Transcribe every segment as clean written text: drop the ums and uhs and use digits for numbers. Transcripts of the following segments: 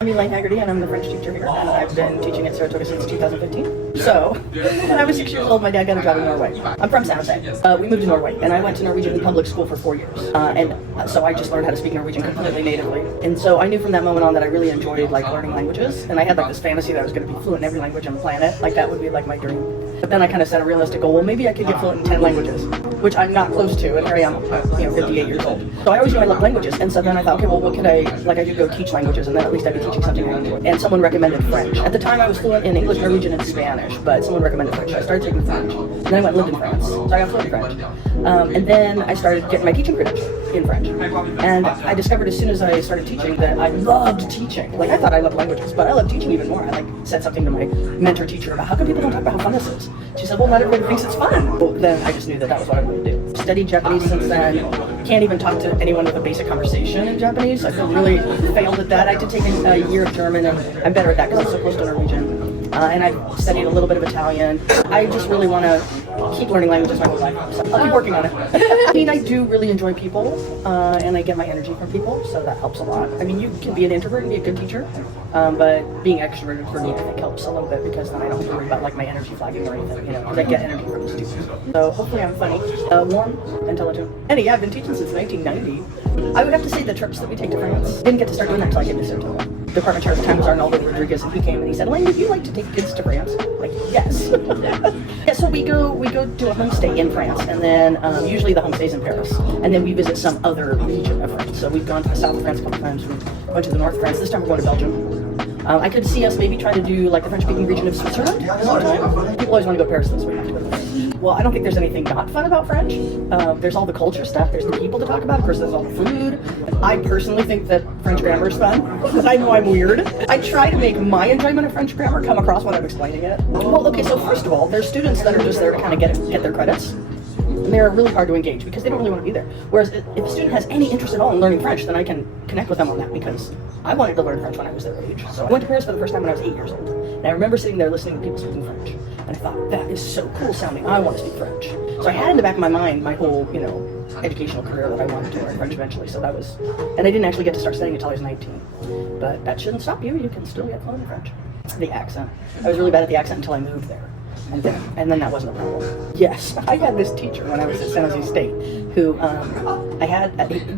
I'm Elaine Haggerty, and I'm the French teacher here, and I've been teaching at Saratoga since 2015. So, when I was 6 years old, my dad got a job in Norway. I'm from San Jose. We moved to Norway, and I went to Norwegian public school for 4 years. So I just learned how to speak Norwegian completely natively. And so I knew from that moment on that I really enjoyed learning languages, and I had this fantasy that I was going to be fluent in every language on the planet. That would be my dream. But then I kind of set a realistic goal. Well, maybe I could get fluent in 10 languages, which I'm not close to, and here I am, 58 years old. So I always knew I loved languages, and so then I thought, okay, well, what could I could go teach languages, and then at least I'd be teaching something I enjoy. And someone recommended French. At the time, I was fluent in English, Norwegian, and Spanish, but someone recommended French. So I started taking French, and then I went and lived in France. So I got fluent in French. And then I started getting my teaching credential in French. And I discovered as soon as I started teaching that I loved teaching. I thought I loved languages, but I love teaching even more. I said something to my mentor teacher about how come people don't talk about how fun this is. She said, well, not everybody thinks it's fun. Well, then I just knew that was what I wanted to do. Studied Japanese since then. Can't even talk to anyone with a basic conversation in Japanese. I feel really failed at that. I did take a year of German, and I'm better at that because I'm so close to Norwegian. And I've studied a little bit of Italian. I just really want to keep learning languages my whole life. So I'll keep working on it. I do really enjoy people, and I get my energy from people, so that helps a lot. You can be an introvert and be a good teacher, but being extroverted for me, I think, helps a little bit because then I don't have to worry about my energy flagging or anything, because I get energy from the students. So hopefully I'm funny, warm, intelligent. And yeah, I've been teaching since 1990. I would have to say the trips that we take to France, didn't get to start doing that until I came to Saratoga. The department chair at the time was Arnaldo Rodriguez, and he came and he said, Elaine, would you like to take kids to France? Yes. Yeah, so we go do a homestay in France, and then usually the homestay's in Paris, and then we visit some other region of France. So we've gone to the south of France a couple times, we went to the north of France. This time we're going to Belgium. I could see us maybe try to do the French-speaking region of Switzerland sometime. People always want to go to Paris, so we have to go to Paris. Well, I don't think there's anything not fun about French. There's all the culture stuff, there's the people to talk about, of course there's all the food. I personally think that French grammar is fun, because I know I'm weird. I try to make my enjoyment of French grammar come across when I'm explaining it. Well, okay, so first of all, there's students that are just there to kind of get their credits. And they're really hard to engage because they don't really want to be there. Whereas if a student has any interest at all in learning French, then I can connect with them on that because I wanted to learn French when I was their age. So I went to Paris for the first time when I was 8 years old. And I remember sitting there listening to people speaking French. And I thought, that is so cool sounding. I want to speak French. So I had in the back of my mind my whole, educational career that I wanted to learn French eventually. So that was, and I didn't actually get to start studying until I was 19. But that shouldn't stop you. You can still get fluent in French. The accent. I was really bad at the accent until I moved there. And then that wasn't a problem. Yes, I had this teacher when I was at San Jose State who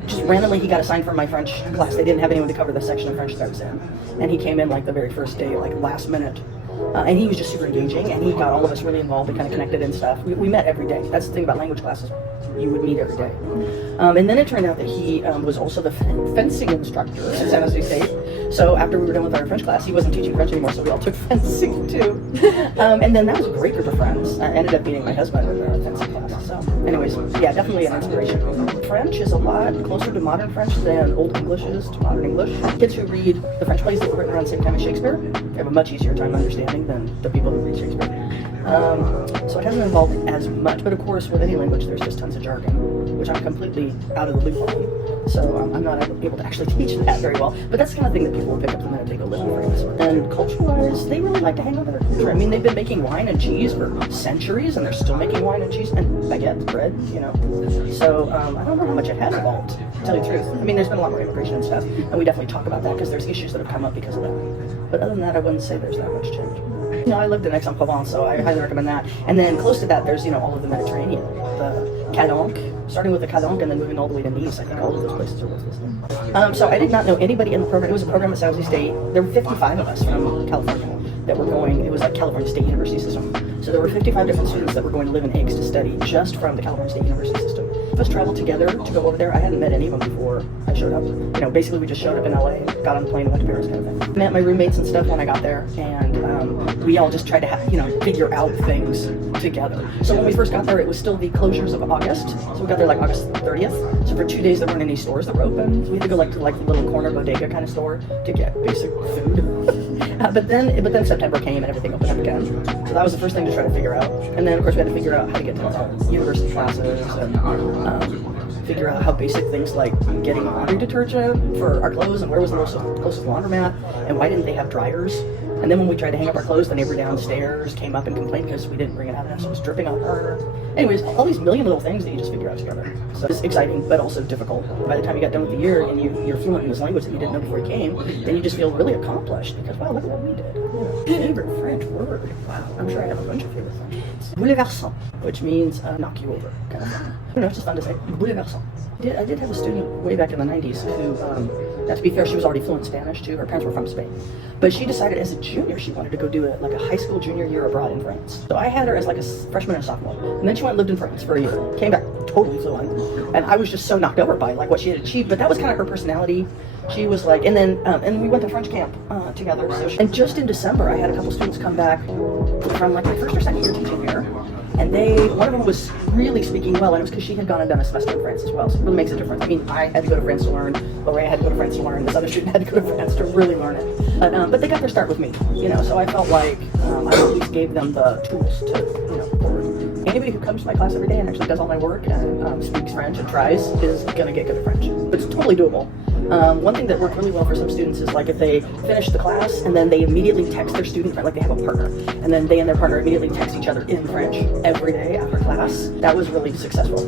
just randomly he got assigned for my French class. They didn't have anyone to cover the section of French that I was in. And he came in the very first day, last minute. And he was just super engaging, and he got all of us really involved and kind of connected and stuff. We met every day. That's the thing about language classes. You would meet every day. And then it turned out that he was also the fencing instructor at San Jose State. So after we were done with our French class, he wasn't teaching French anymore, so we all took fencing too. And then that was a great group of friends. I ended up meeting my husband in our fencing class. So anyways, yeah, definitely an inspiration. French is a lot closer to modern French than Old English is to modern English. Kids who read the French plays that were written around the same time as Shakespeare have a much easier time understanding than the people who read Shakespeare. So it hasn't involved as much, but of course with any language there's just tons of jargon, which I'm completely out of the loop on. So I'm not able to actually teach that very well. But that's the kind of thing that people will pick up the minute they go live in France. And culture-wise, they really like to hang out with their culture. They've been making wine and cheese for centuries, and they're still making wine and cheese and baguette bread, So I don't know how much it has evolved, to tell you the truth. There's been a lot more immigration and stuff, and we definitely talk about that because there's issues that have come up because of that. But other than that, I wouldn't say there's that much change. I lived in Aix-en-Provence, so I highly recommend that. And then close to that, there's, all of the Mediterranean. The Calanque, starting with the Calanque and then moving all the way to Nice. I think all of those places are worth visiting. So I did not know anybody in the program. It was a program at San Jose State. There were 55 of us from California that were going. It was California State University system. So there were 55 different students that were going to live in Aix to study just from the California State University system. Us traveled together to go over there. I hadn't met any of them before I showed up. Basically we just showed up in LA, got on the plane, and went to Paris kind of thing. Met my roommates and stuff when I got there, and we all just tried to figure out things together. So when we first got there, it was still the closures of August. So we got there August 30th. So for 2 days there weren't any stores that were open. So we had to go to the little corner bodega kind of store to get basic food. But then September came and everything opened up again. So that was the first thing to try to figure out. And then of course we had to figure out how to get to university classes and figure out how basic things like getting laundry detergent for our clothes and where was the closest laundromat and why didn't they have dryers. And then when we tried to hang up our clothes, the neighbor downstairs came up and complained because we didn't bring it out enough, so it was dripping on her. Anyways, all these million little things that you just figure out together. So it's exciting, but also difficult. By the time you got done with the year and you're fluent in this language that you didn't know before you came, then you just feel really accomplished because, wow, look at what we did. Favorite French word. Wow, I'm sure I have a bunch of favorite French words. Bouleversant, which means knock you over, kind of thing. I don't know, it's just fun to say. Bouleversant. I did have a student way back in the 90s who, now to be fair, she was already fluent in Spanish too. Her parents were from Spain. But she decided as a junior she wanted to go do a high school junior year abroad in France. So I had her as like a freshman and a sophomore. And then she went and lived in France for a year. Came back totally fluent. And I was just so knocked over by like what she had achieved. But that was kind of her personality. She was like, and then, and we went to French camp together. And just in December, I had a couple students come back from like my first or second year teaching here. And one of them was really speaking well, and it was because she had gone and done a semester in France as well, so it really makes a difference. I mean, I had to go to France to learn, Lorraine had to go to France to learn, this other student had to go to France to really learn it. But they got their start with me, so I felt like I at least gave them the tools to, forward. Anybody who comes to my class every day and actually does all my work and speaks French and tries is going to get good at French. But it's totally doable. One thing that worked really well for some students is like if they finish the class and then they immediately text their student friend, like they have a partner, and then they and their partner immediately text each other in French every day after class. That was really successful.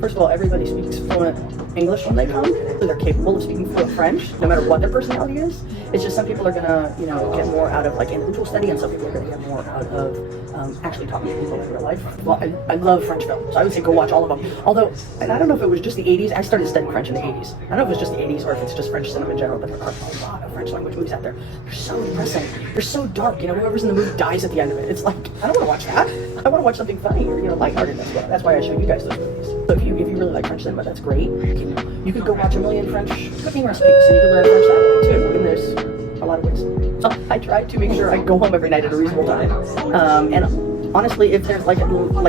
First of all, everybody speaks fluent English when they come, so they're capable of speaking fluent French, no matter what their personality is. It's just some people are gonna, get more out of like individual study, and some people are gonna get more out of actually talking to people in real life. Well, I love French films, so I would say go watch all of them. Although, and I don't know if it was just the 80s, I started studying French in the 80s. I don't know if it was just the 80s or if it's just French cinema in general, but there are a lot of French language movies out there. They're so depressing. They're so dark, whoever's in the movie dies at the end of it. It's like, I don't want to watch that. I want to watch something funny or, lighthearted. That's why I show you guys those movies. So if you really like French cinema, that's great. You could go watch a million French cooking recipes and you can learn French that way too. And there's a lot of ways. So I try to make sure I go home every night at a reasonable time. And honestly, if there's like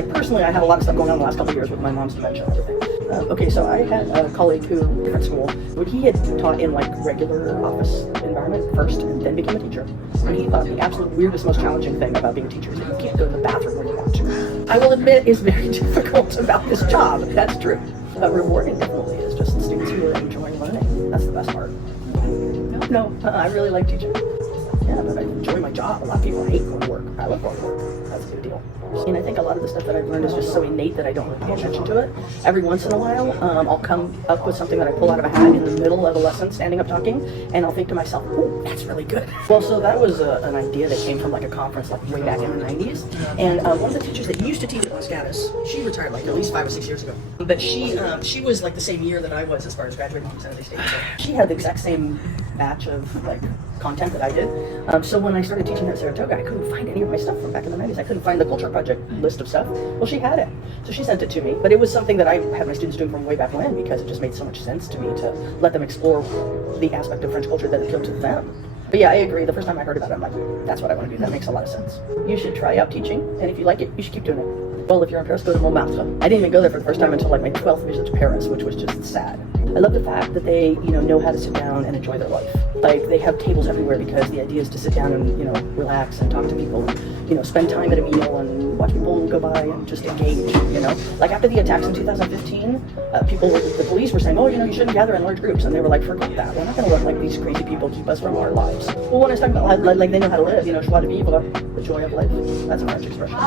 personally, I had a lot of stuff going on the last couple of years with my mom's dementia and everything. Okay, so I had a colleague who, different school, but he had taught in like regular office environment first and then became a teacher. And he thought the absolute weirdest, most challenging thing about being a teacher is that you can't go to the bathroom when you want to. I will admit is very difficult about this job, that's true. But rewarding definitely is just the students who are enjoying learning. That's the best part. No, I really like teaching. Yeah, but I enjoy my job. A lot of people hate going to work. I love going to work. That's a good deal. And I think a lot of the stuff that I've learned is just so innate that I don't really pay attention to it. Every once in a while, I'll come up with something that I pull out of a hat in the middle of a lesson, standing up talking, and I'll think to myself, oh, that's really good. Well, so that was an idea that came from like a conference like way back in the 90s. And one of the teachers that used to teach at Los Gatos, she retired like at least 5 or 6 years ago. But she was like the same year that I was as far as graduating from San Jose State. So she had the exact same batch of like content that I did. So when I started teaching her at Saratoga, I couldn't find any of my stuff from back in the 90s. I couldn't find the Culture Project list of stuff. Well, she had it. So she sent it to me. But it was something that I had my students doing from way back when because it just made so much sense to me to let them explore the aspect of French culture that appealed to them. But yeah, I agree. The first time I heard about it, I'm like, that's what I want to do. That makes a lot of sense. You should try out teaching. And if you like it, you should keep doing it. Well, if you're in Paris, go to Montmartre. I didn't even go there for the first time until like my 12th visit to Paris, which was just sad. I love the fact that they, know how to sit down and enjoy their life. Like they have tables everywhere because the idea is to sit down and, relax and talk to people and, spend time at a meal and watch people go by and just engage, Like after the attacks in 2015, the police were saying, oh, you shouldn't gather in large groups. And they were like, forget that. We're not going to let like these crazy people keep us from our lives. Well, when I was talking about like they know how to live, joie de vivre, the joy of life. That's a French expression.